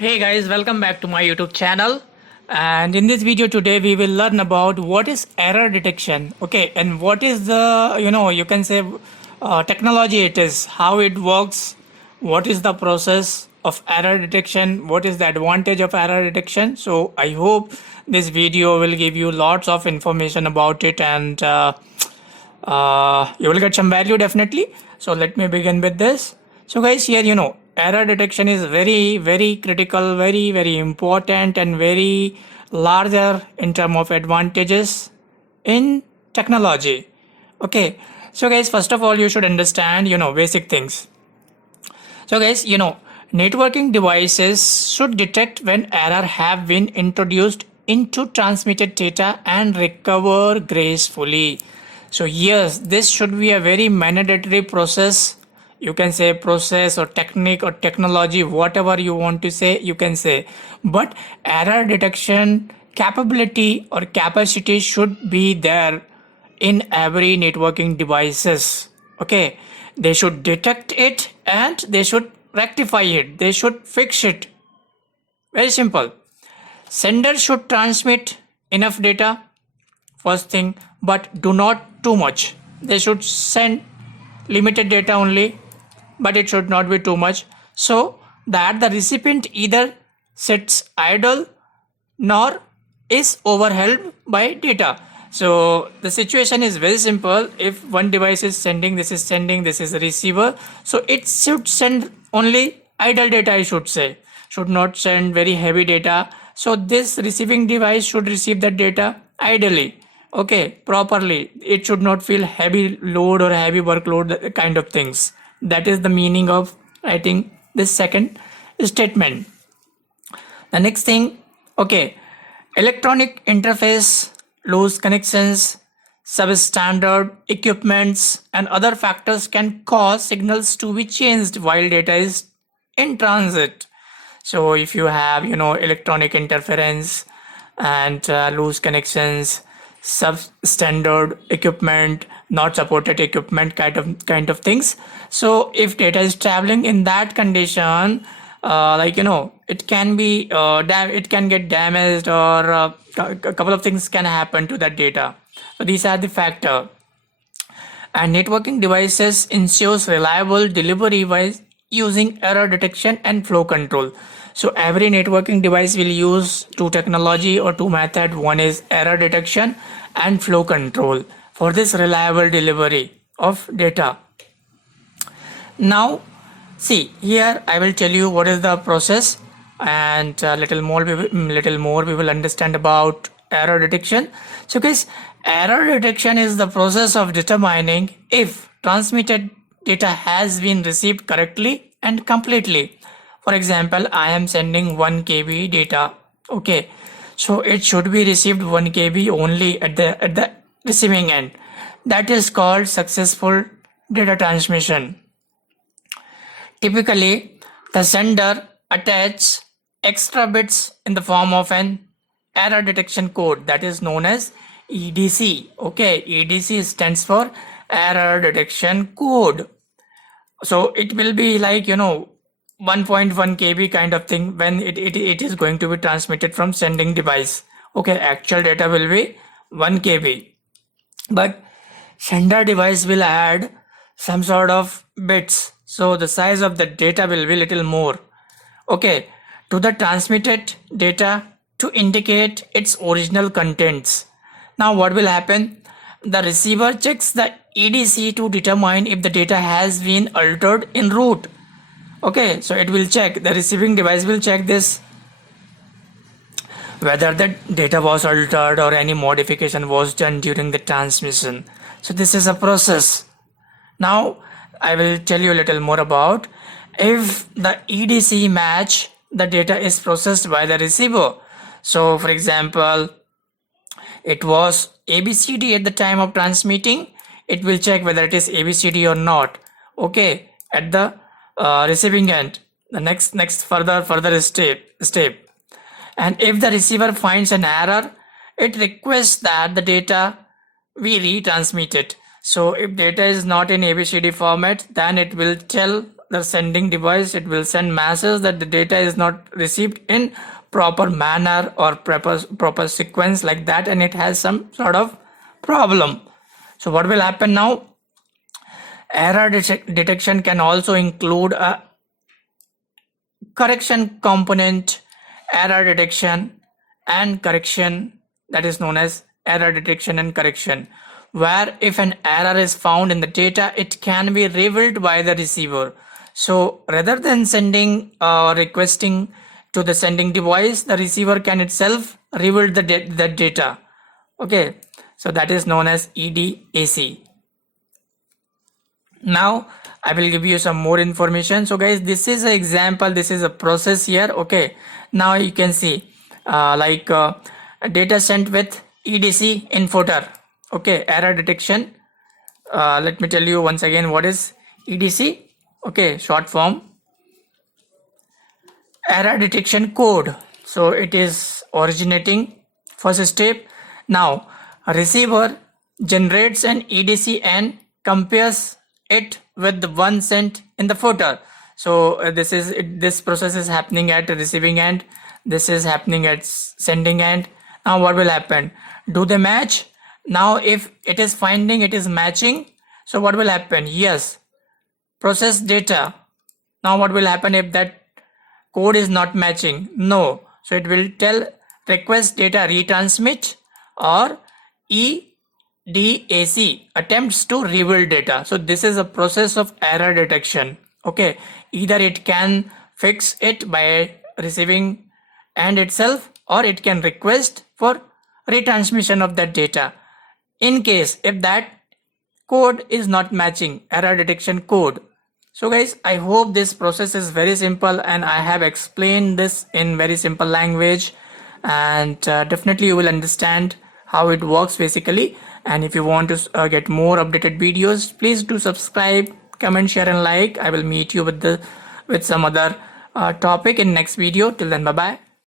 Hey guys, welcome back to my YouTube channel. And in this video today, we will learn about what is error detection. Okay, and what is the, you can say technology it is, how it works, what is the process of error detection, what is the advantage of error detection. So I hope this video will give you lots of information about it and you will get some value definitely. So let me begin with this. So guys, here error detection is very critical, very important and very larger in term of advantages in technology. Okay, so guys, first of all you should understand basic things. So guys, networking devices should detect when error have been introduced into transmitted data and recover gracefully. So yes, this should be a very mandatory process. You can say process or technique or technology, whatever you want to say, you can say. But error detection capability or capacity should be there in every networking devices. Okay, they should detect it and they should rectify it. They should fix it. Very simple. Sender should transmit enough data, first thing, but do not too much. They should send limited data only, but it should not be too much, so that the recipient either sits idle nor is overwhelmed by data. So the situation is very simple. If one device is sending, this is the receiver, so it should send only idle data, I should say, should not send very heavy data. So this receiving device should receive that data ideally, okay, properly. It should not feel heavy load or heavy workload kind of things. That is the meaning of writing this second statement. The next thing, okay, electronic interface, loose connections, substandard equipments and other factors can cause signals to be changed while data is in transit. So if you have electronic interference and loose connections, substandard equipment, not supported equipment, kind of things. So if data is traveling in that condition, it can be it can get damaged, or a couple of things can happen to that data. So these are the factor. And networking devices ensures reliable delivery by using error detection and flow control. So every networking device will use two technology or two method. One is error detection and flow control for this reliable delivery of data. Now see here, I will tell you what is the process, and little more we will understand about error detection. So guys, error detection is the process of determining if transmitted data has been received correctly and completely. For example, I am sending 1 KB data. Okay, so it should be received 1 KB only at the receiving end. That is called successful data transmission. Typically, the sender attaches extra bits in the form of an error detection code that is known as EDC. Okay, EDC stands for error detection code. So it will be like 1.1 KB kind of thing when it is going to be transmitted from sending device. Okay, actual data will be 1 KB, but sender device will add some sort of bits, so the size of the data will be little more, okay, to the transmitted data to indicate its original contents. Now what will happen? The receiver checks the EDC to determine if the data has been altered en route. Okay, so it will check, the receiving device will check this, whether the data was altered or any modification was done during the transmission. So this is a process. Now I will tell you a little more about if the EDC match the data is processed by the receiver. So for example, it was ABCD at the time of transmitting, it will check whether it is ABCD or not, okay, at the receiving end. The next further step. And if the receiver finds an error, it requests that the data be retransmitted. So if data is not in ABCD format, then it will tell the sending device, it will send messages that the data is not received in proper manner or proper sequence like that, and it has some sort of problem. So what will happen now? Error detection can also include a correction component, error detection and correction, that is known as error detection and correction, where if an error is found in the data, it can be revealed by the receiver. So rather than sending or requesting to the sending device, the receiver can itself reveal the data. Okay, so that is known as EDAC. Now I will give you some more information. So guys, this is an example, this is a process here. Okay, now you can see data sent with EDC in footer. Okay, error detection. Let me tell you once again what is EDC. Okay, short form, error detection code. So it is originating first step. Now a receiver generates an EDC and compares it with the one sent in the footer. So this process is happening at the receiving end, this is happening at sending end. Now what will happen? Do they match? Now if it is finding it is matching, so what will happen? Yes, process data. Now what will happen if that code is not matching? No, so it will tell request data retransmit or EDAC, attempts to reveal data. So this is a process of error detection. Okay, either it can fix it by receiving end itself, or it can request for retransmission of that data. In case if that code is not matching, error detection code. So guys, I hope this process is very simple and I have explained this in very simple language, and definitely you will understand how it works basically. And if you want to get more updated videos, please do subscribe, comment, share and like. I will meet you with some other topic in next video. Till then, bye bye.